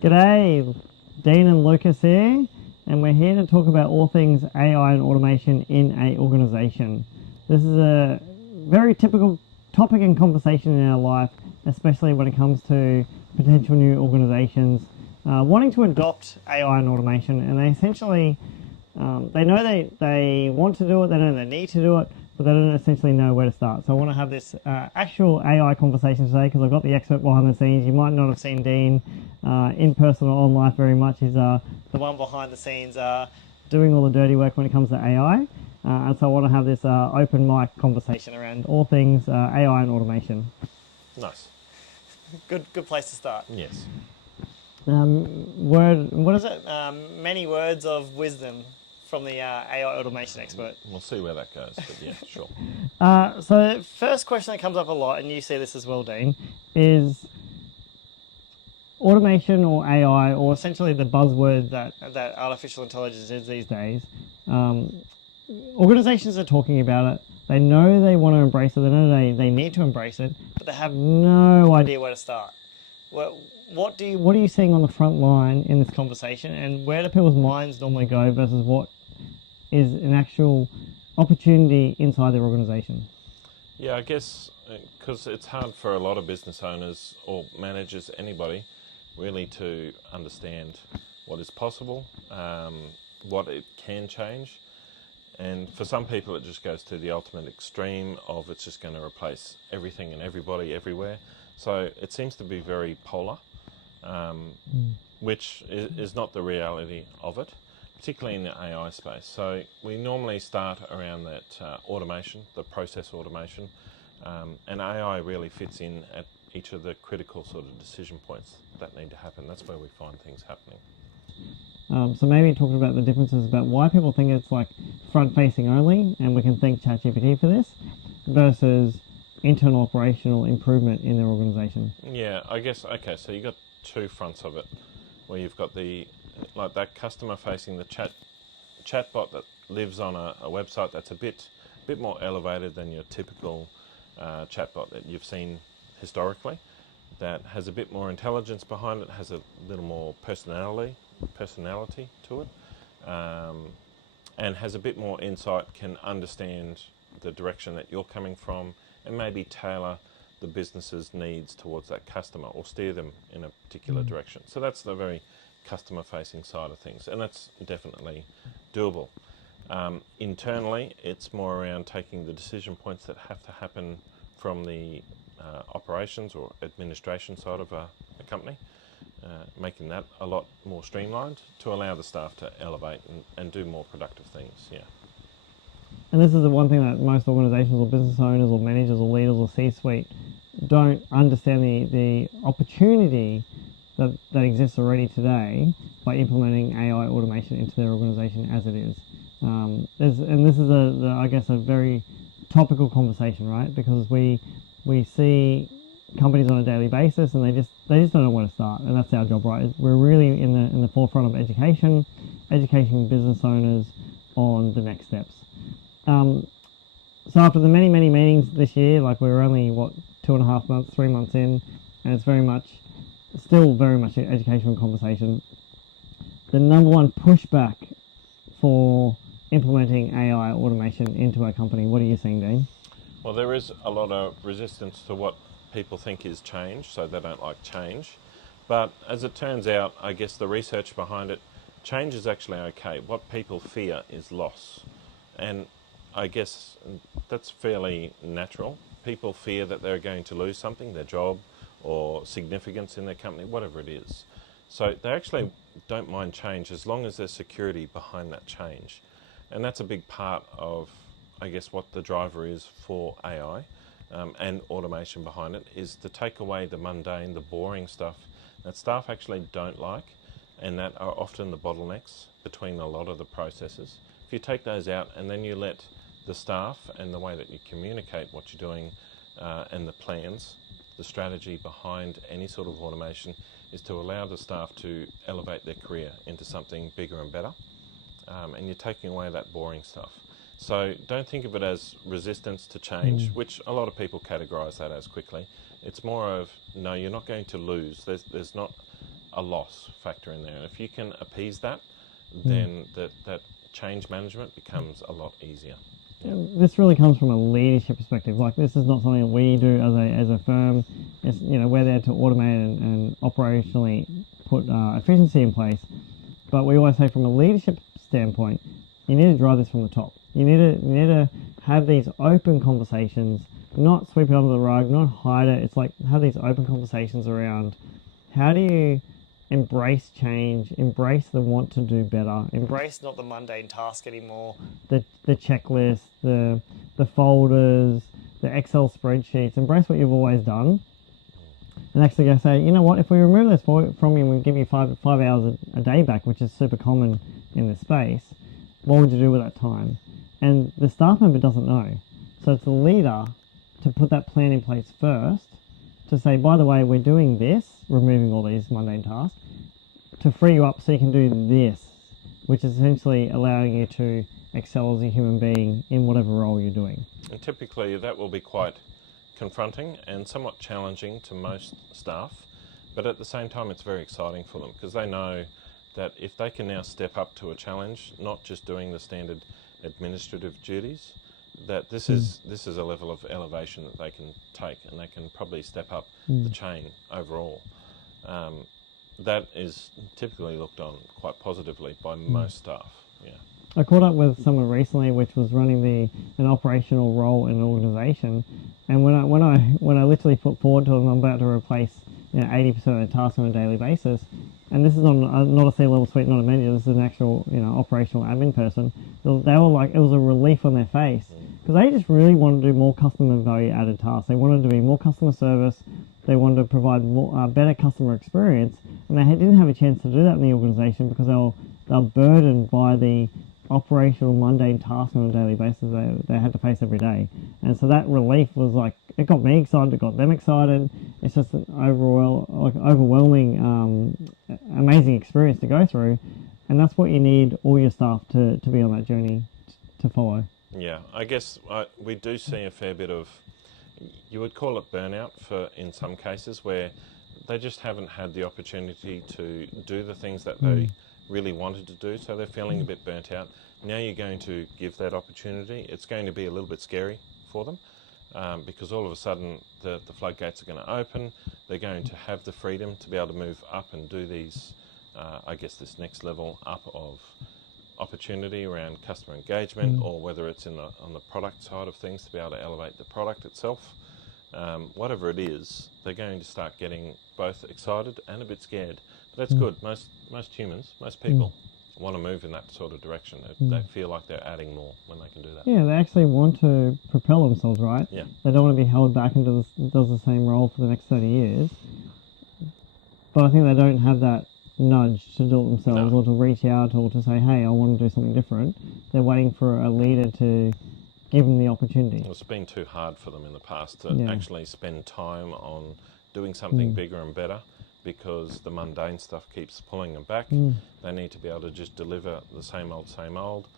G'day, Dean and Lucas here, and we're here to talk about all things AI and automation in a organization. This is a very typical topic and conversation in our life, especially when it comes to potential new organizations wanting to adopt AI and automation, and they essentially they know they want to do it, they know they need to do it, but they don't essentially know where to start. So I want to have this actual AI conversation today because I've got the expert behind the scenes. You might not have seen Dean in person or on live very much. He's the one behind the scenes doing all the dirty work when it comes to AI. And so I want to have this open mic conversation around all things AI and automation. Nice. Good place to start. Yes. What is it? Many words of wisdom from the AI automation expert. We'll see where that goes, but yeah, sure. So first question that comes up a lot, and you see this as well, Dean, is automation or AI, or essentially the buzzword that artificial intelligence is these days. Organizations are talking about it. They know they want to embrace it. They know they need to embrace it, but they have no idea where to start. What are you seeing on the front line in this conversation, and where do people's minds normally go versus what is an actual opportunity inside their organization? Yeah, I guess because it's hard for a lot of business owners or managers, anybody, really to understand what is possible, what it can change. And for some people, it just goes to the ultimate extreme of it's just going to replace everything and everybody everywhere. So it seems to be very polar, which is not the reality of it, particularly in the AI space. So we normally start around that automation, the process automation, and AI really fits in at each of the critical sort of decision points that need to happen. That's where we find things happening. So maybe talking about the differences about why people think it's like front-facing only, and we can thank ChatGPT for this, versus internal operational improvement in their organization. Yeah, I guess, okay, so you've got two fronts of it, where you've got like that customer facing the chatbot that lives on a website that's a bit more elevated than your typical chatbot that you've seen historically, that has a bit more intelligence behind it, has a little more personality to it, and has a bit more insight, can understand the direction that you're coming from, and maybe tailor the business's needs towards that customer or steer them in a particular direction. So that's the very customer-facing side of things, and that's definitely doable. Internally, it's more around taking the decision points that have to happen from the operations or administration side of a company, making that a lot more streamlined to allow the staff to elevate and do more productive things, yeah. And this is the one thing that most organizations or business owners or managers or leaders or C-suite don't understand the opportunity that exists already today by implementing AI automation into their organization as it is. And this is I guess a very topical conversation, right? Because we see companies on a daily basis, and they just don't know where to start, and that's our job, right? We're really in the forefront of educating business owners on the next steps. So after the many meetings this year, like we're only 2.5 months, 3 months in, and it's still very much an educational conversation. The number one pushback for implementing AI automation into our company, what are you seeing, Dean? Well, there is a lot of resistance to what people think is change, so they don't like change. But as it turns out, I guess the research behind it, change is actually okay. What people fear is loss. And I guess that's fairly natural. People fear that they're going to lose something, their job or significance in their company, whatever it is. So they actually don't mind change as long as there's security behind that change. And that's a big part of, I guess, what the driver is for AI and automation behind it, is to take away the mundane, the boring stuff that staff actually don't like, and that are often the bottlenecks between a lot of the processes. If you take those out and then you let the staff and the way that you communicate what you're doing and the plans, the strategy behind any sort of automation is to allow the staff to elevate their career into something bigger and better, and you're taking away that boring stuff. So don't think of it as resistance to change, which a lot of people categorise that as quickly. It's more of, no, you're not going to lose. There's not a loss factor in there. And if you can appease that, then that change management becomes a lot easier. This really comes from a leadership perspective. Like, this is not something that we do as a firm. It's, we're there to automate and operationally put efficiency in place. But we always say, from a leadership standpoint, you need to drive this from the top. You need to have these open conversations, not sweep it under the rug, not hide it. It's like, have these open conversations around how do you embrace change, embrace the want to do better, embrace not the mundane task anymore, the checklist, the folders, the Excel spreadsheets. Embrace what you've always done, and actually go say, you know what, if we remove this from you and we give you five hours a day back, which is super common in this space, what would you do with that time? And the staff member doesn't know, so it's the leader to put that plan in place first, to say, by the way, we're doing this, removing all these mundane tasks, to free you up so you can do this, which is essentially allowing you to excel as a human being in whatever role you're doing. And typically that will be quite confronting and somewhat challenging to most staff, but at the same time it's very exciting for them, because they know that if they can now step up to a challenge, not just doing the standard administrative duties, that this is a level of elevation that they can take, and they can probably step up the chain overall. That is typically looked on quite positively by most staff. Yeah. I caught up with someone recently, which was running an operational role in an organisation, and when I literally put forward to them, I'm about to replace 80% of their tasks on a daily basis, and this is not a C-level suite, not a manager. This is an actual operational admin person. They were like, it was a relief on their face, because they just really wanted to do more customer value added tasks. They wanted to be more customer service. They wanted to provide more better customer experience, and they didn't have a chance to do that in the organisation because they were burdened by the operational mundane tasks on a daily basis they had to face every day. And so that relief was like, it got me excited, it got them excited. It's just an overwhelming, amazing experience to go through, and that's what you need all your staff to be on that journey to follow. Yeah, I guess we do see a fair bit of, you would call it burnout in some cases, where they just haven't had the opportunity to do the things that they really wanted to do, so they're feeling a bit burnt out. Now you're going to give that opportunity. It's going to be a little bit scary for them, because all of a sudden the floodgates are going to open. They're going to have the freedom to be able to move up and do these, this next level up of opportunity around customer engagement, or whether it's on the product side of things, to be able to elevate the product itself. Whatever it is, they're going to start getting both excited and a bit scared. But that's good. Most humans, most people want to move in that sort of direction. They feel like they're adding more when they can do that. Yeah, they actually want to propel themselves, right? Yeah. They don't want to be held back and does the same role for the next 30 years. But I think they don't have that nudge to do it themselves, or to reach out, or to say, hey, I want to do something different. They're waiting for a leader to give them the opportunity. It's been too hard for them in the past to actually spend time on doing something bigger and better, because the mundane stuff keeps pulling them back. They need to be able to just deliver the same old,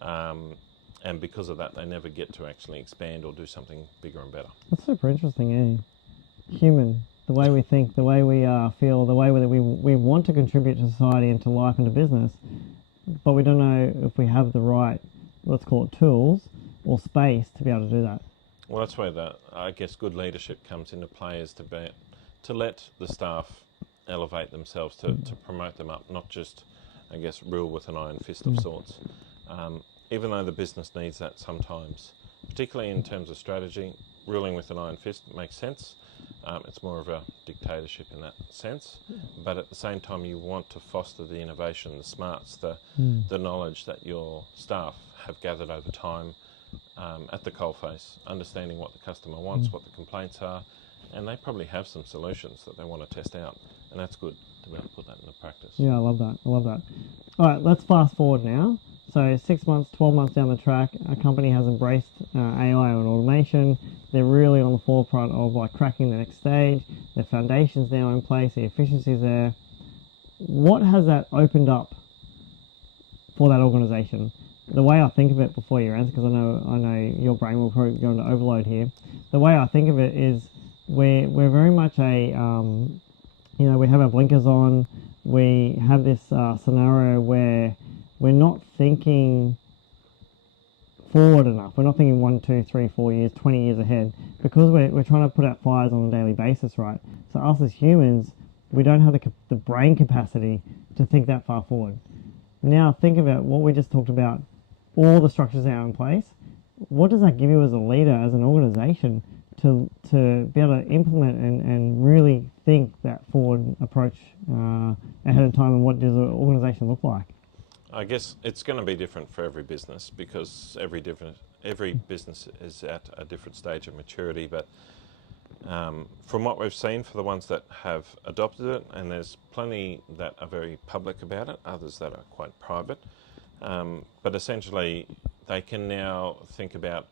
and because of that, they never get to actually expand or do something bigger and better. That's super interesting, eh? Human, the way we think, the way we feel, the way that we want to contribute to society and to life and to business, but we don't know if we have the right, let's call it tools, or space to be able to do that. Well, that's where good leadership comes into play, is to let the staff elevate themselves, to promote them up, not just, rule with an iron fist of sorts. Even though the business needs that sometimes, particularly in terms of strategy, ruling with an iron fist makes sense. It's more of a dictatorship in that sense, but at the same time you want to foster the innovation, the smarts, the knowledge that your staff have gathered over time at the coalface, understanding what the customer wants, what the complaints are, and they probably have some solutions that they want to test out, and that's good to be able to put that into practice. Yeah, I love that. All right, let's fast forward now. So 6 months, 12 months down the track, a company has embraced AI and automation. They're really on the forefront of cracking the next stage. The foundation's now in place, the efficiency's there. What has that opened up for that organisation? The way I think of it, before you answer, because I know your brain will probably go into overload here. The way I think of it is we're very much a we have our blinkers on. We have this scenario where we're not thinking forward enough. We're not thinking 1, 2, 3, 4 years, 20 years ahead, because we're trying to put out fires on a daily basis, right? So us as humans, we don't have the brain capacity to think that far forward. Now think about what we just talked about, all the structures now in place. What does that give you as a leader, as an organization, to be able to implement and really think that forward approach ahead of time, and what does an organization look like? I guess it's going to be different for every business, because every business is at a different stage of maturity. But from what we've seen for the ones that have adopted it, and there's plenty that are very public about it, others that are quite private, but essentially they can now think about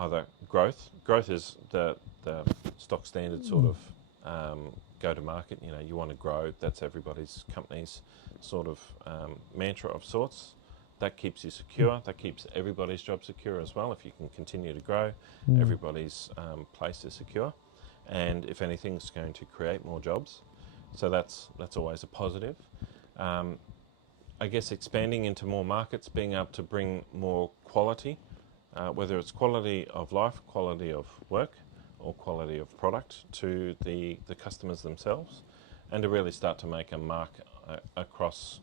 either growth. Growth is the stock standard sort of go to market. You want to grow. That's everybody's company's sort of mantra of sorts. That keeps you secure. That keeps everybody's job secure as well. If you can continue to grow, everybody's place is secure. And if anything, it's going to create more jobs. So that's always a positive. I guess expanding into more markets, being able to bring more quality, whether it's quality of life, quality of work, or quality of product to the customers themselves, and to really start to make a mark across.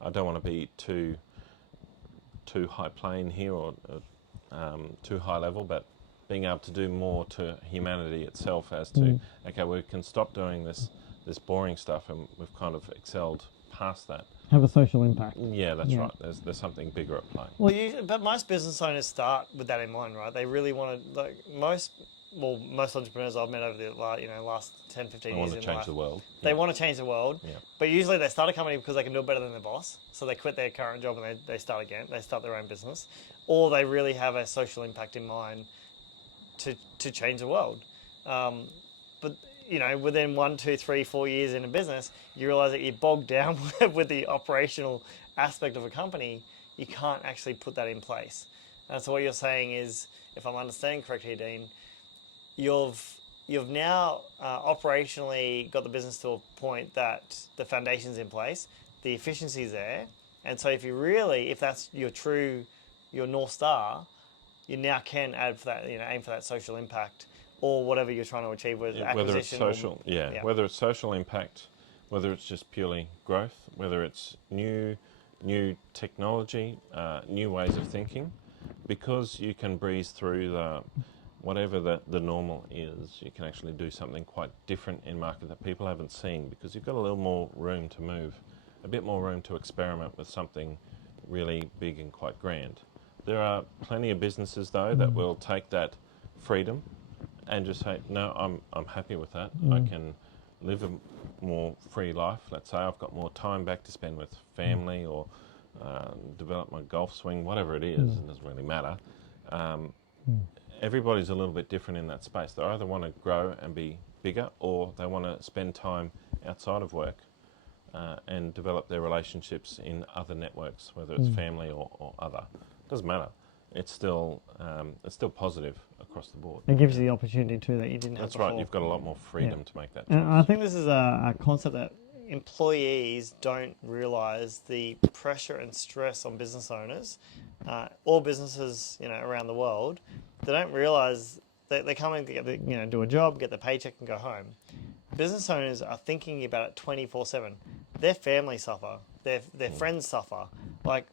I don't want to be too high plane here, or too high level, but being able to do more to humanity itself, as to okay, we can stop doing this boring stuff, and we've kind of excelled past that. Have a social impact. Yeah, that's right. There's something bigger at play. Well, but most business owners start with that in mind, right? They really want to, most entrepreneurs I've met over the last 10, 15 They years want to change the world. They want to change the world, Yeah. but usually they start a company because they can do it better than their boss. So they quit their current job and they start again. They start their own business, or they really have a social impact in mind to change the world. But within 1, 2, 3, 4 years in a business, you realize that you're bogged down with the operational aspect of a company. You can't actually put that in place. And so what you're saying is, if I'm understanding correctly, Dean, you've now operationally got the business to a point that the foundation's in place, the efficiency's there, and so if that's your North Star, you now can add for that, aim for that social impact, or whatever you're trying to achieve with acquisition. Whether it's social, whether it's social impact, whether it's just purely growth, whether it's new technology, new ways of thinking, because you can breeze through whatever the normal is. You can actually do something quite different in market that people haven't seen, because you've got a little more room to move, a bit more room to experiment with something really big and quite grand. There are plenty of businesses though that will take that freedom and just say, no, I'm happy with that. I can live a more free life. Let's say I've got more time back to spend with family, or develop my golf swing, whatever it is. It doesn't really matter. Everybody's a little bit different in that space. They either want to grow and be bigger, or they want to spend time outside of work and develop their relationships in other networks, whether it's family or other. Doesn't matter. It's still positive across the board. It gives you the opportunity too that you didn't have That's before. right. You've got a lot more freedom to make that choice. And I think this is a concept that Employees don't realise the pressure and stress on business owners, or businesses, around the world. They don't realise that they come in to do a job, get the paycheck, and go home. Business owners are thinking about it 24/7. Their families suffer. Their friends suffer. Like,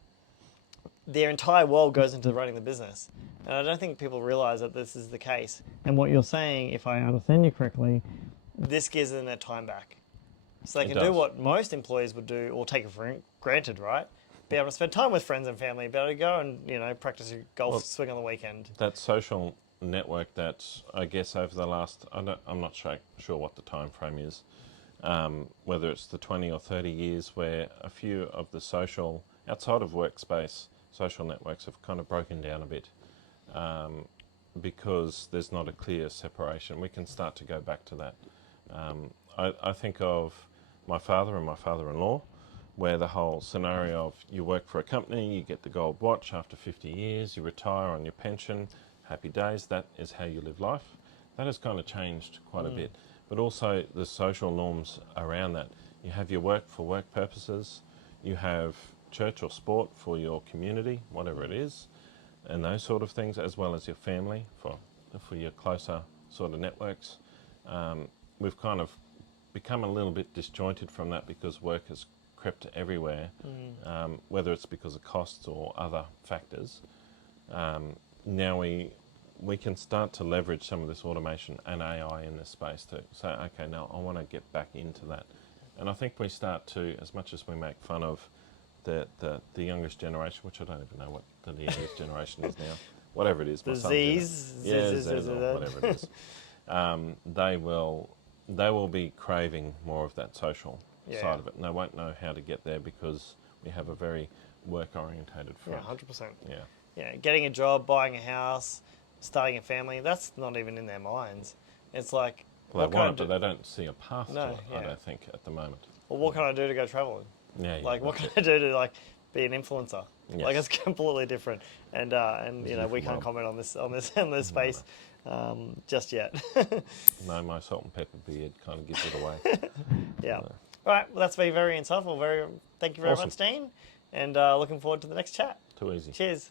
their entire world goes into running the business. And I don't think people realise that this is the case. And what you're saying, if I understand you correctly, This gives them their time back. So they It can do does. what most employees would do, or take it for granted, right? Be able to spend time with friends and family, be able to go and, practice your golf swing on the weekend. That social network that, I guess, over the last, I'm not sure what the time frame is, whether it's the 20 or 30 years, where a few of the social, outside of workspace, social networks have kind of broken down a bit, because there's not a clear separation. We can start to go back to that. I think of my father and my father-in-law, where the whole scenario of you work for a company, you get the gold watch after 50 years, you retire on your pension, happy days, that is how you live life. That has kind of changed quite a bit. but also the social norms around that. You have your work for work purposes, you have church or sport for your community, whatever it is, and those sort of things, as well as your family for your closer sort of networks. We've kind of become a little bit disjointed from that because work has crept everywhere, whether it's because of costs or other factors. Now we can start to leverage some of this automation and AI in this space to say, okay, now I want to get back into that. And I think we start to, as much as we make fun of the youngest generation, which I don't even know what the youngest generation is now, whatever it is. The my son's Z's, in it. Yeah, Z's or whatever it is. They will be craving more of that social side of it, and they won't know how to get there because we have a very work-orientated front. Yeah, 100%. Yeah. Yeah, getting a job, buying a house, starting a family, that's not even in their minds. It's like, Well, what they can I want it, do? but they don't see a path to it, I yeah. don't think, at the moment. Well, what can I do to go traveling? Yeah, Like, what that's can I do to like be an influencer? Yes. Like, it's completely different. And you know, we different can't world. comment on this space just yet. No, my salt and pepper beard kind of gives it away. Yeah. All right. Well, that's been very insightful. Thank you very Awesome. much, Dean. And looking forward to the next chat. Too easy. Cheers.